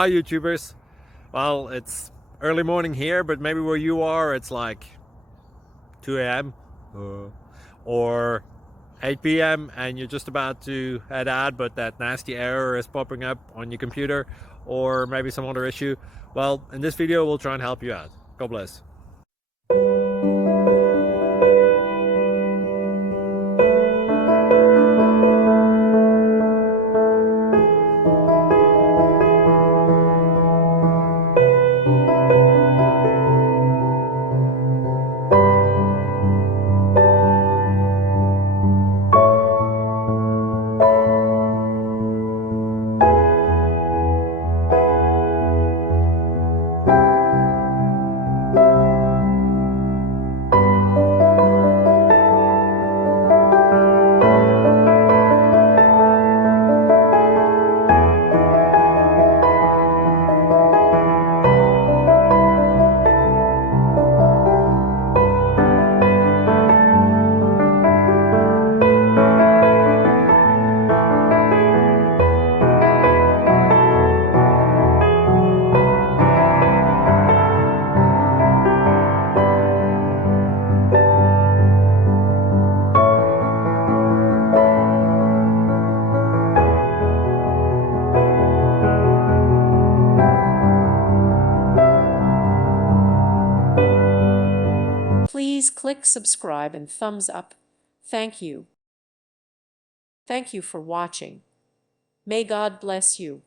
Hi YouTubers. Well, it's early morning here, but maybe where you are it's like 2 a.m. Or 8 p.m. and you're just about to head out, but that nasty error is popping up on your computer, or maybe some other issue. Well, in this video we'll try and help you out. God bless. Please click subscribe and thumbs up. Thank you. Thank you for watching. May God bless you.